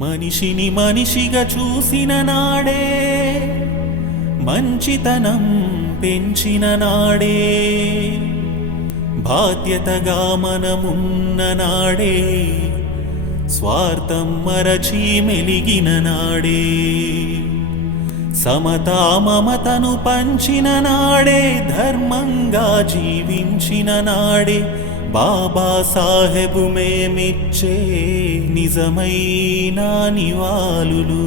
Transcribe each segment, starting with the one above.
మనిషిని మనిషిగా చూసిన నాడే, మంచితనం పెంచిన నాడే, బాధ్యతగా మనమున్న నాడే, స్వార్థం మరచి మెలిగిన నాడే, సమతా మమతను పంచిన నాడే, ధర్మంగా జీవించిన నాడే, బాబా సాహెబు మేమిచ్చే నిజమైన నివాళులు.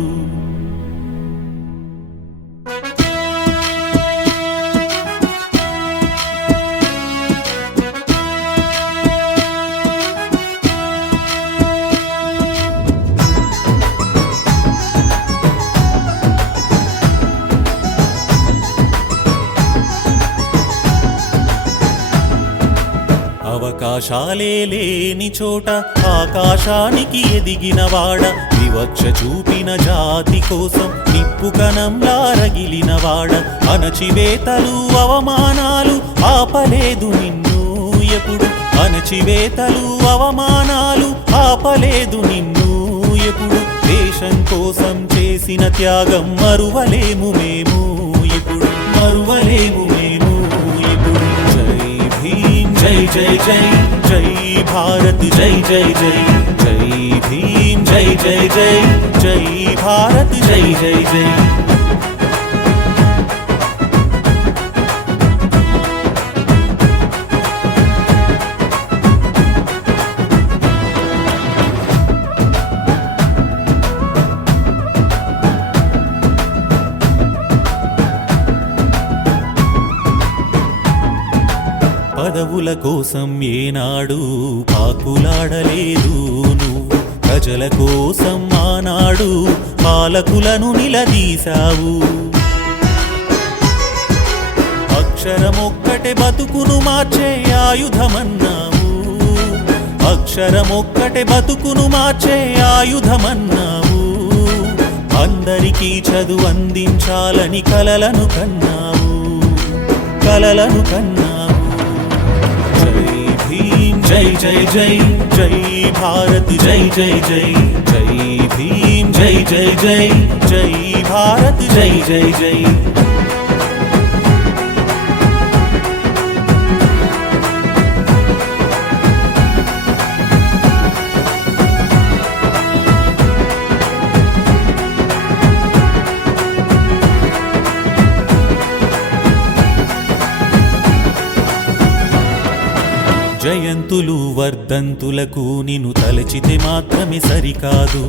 అవకాశాలే లేని చోట ఆకాశానికి ఎదిగినవాడ, వివక్ష చూపిన జాతి కోసం నిప్పు కణంలా రగిలినవాడ, అణచివేతలు అవమానాలు ఆపలేదు నిన్ను ఎప్పుడు, అణచివేతలు అవమానాలు ఆపలేదు నిన్ను ఎప్పుడు, దేశం కోసం చేసిన త్యాగం మరువలేము మేము ఇప్పుడు, మరువలేము మేము ఇప్పుడు. జై భీమ్ జై జై జై జై భారత్ జై జై జై జై భీమ్ జై జై జై జై భారత్ జై జై జై. పదవుల కోసం ఏనాడు పాకులాడలేదు నువ్వు, ప్రజల కోసం ఆనాడు పాలకులను నిలదీశావు. అక్షరమొక్కటే బతుకును మార్చే ఆయుధమన్నావు, అక్షరమొక్కటే బతుకును మార్చే ఆయుధమన్నావు. అందరికీ చదువు అందించాలని కలలను కన్నావు, కలలను కన్నావు. జై జై జై జై భారత్ జై జై జై జై భీమ్ జై జై జై జై భారత్ జై జై జై. జయంతులు వర్ధంతులకు నిన్ను తలచితే మాత్రమే సరికాదు,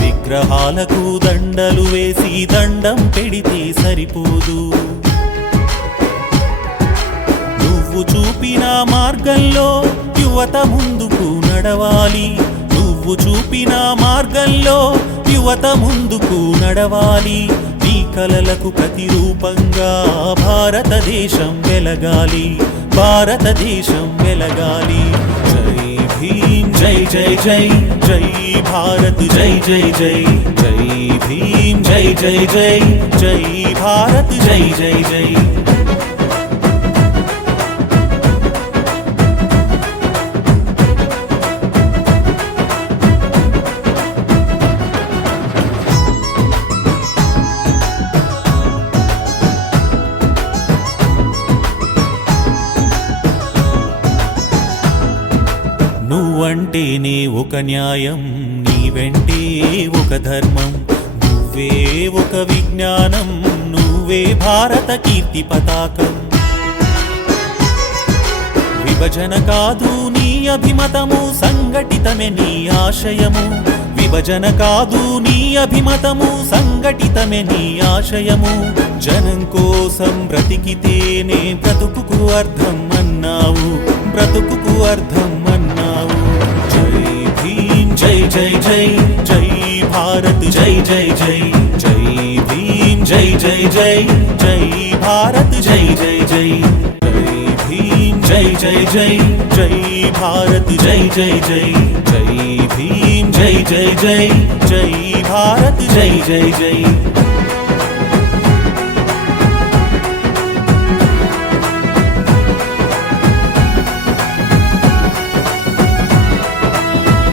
విగ్రహాలకు దండలు వేసి దండం పెడితే సరిపోదు. నువ్వు చూపిన మార్గంలో యువత ముందుకు నడవాలి, నువ్వు చూపిన మార్గంలో యువత ముందుకు నడవాలి. నీ కలలకు ప్రతిరూపంగా భారతదేశం వెలగాలి, భారతదేశం వెలగాలి. జై భీమ్ జై జై జై జై భారత్ జై జై జై జై భీమ్ జై జై జై జై భారత్ జై జై జై. నువ్వంటేనే ఒక న్యాయం, నీ వెంటే ఒక ధర్మం, నువ్వే ఒక విజ్ఞానం, నువ్వే భారత కీర్తి పతాకం. విభజన కాదు నీ అభిమతము, సంఘటితమే నీ ఆశయము. విభజన కాదు నీ అభిమతము, సంఘటితమే నీ ఆశయము. జనం కోసం బ్రతికితేనే బ్రతుకుకు అర్థం అన్నావు, బ్రతుకుకు అర్థం అన్నావు. జై భీమ్ జై జై జై జై భారత్ జై జై జై జై భీమ్ జై జై జై జై భారత్ జై జై జై. జై భీమ్ జై జై జై జై భారత్ జై జై జై జై భీమ్ జై జై జై జై భారత్ జై జై జై.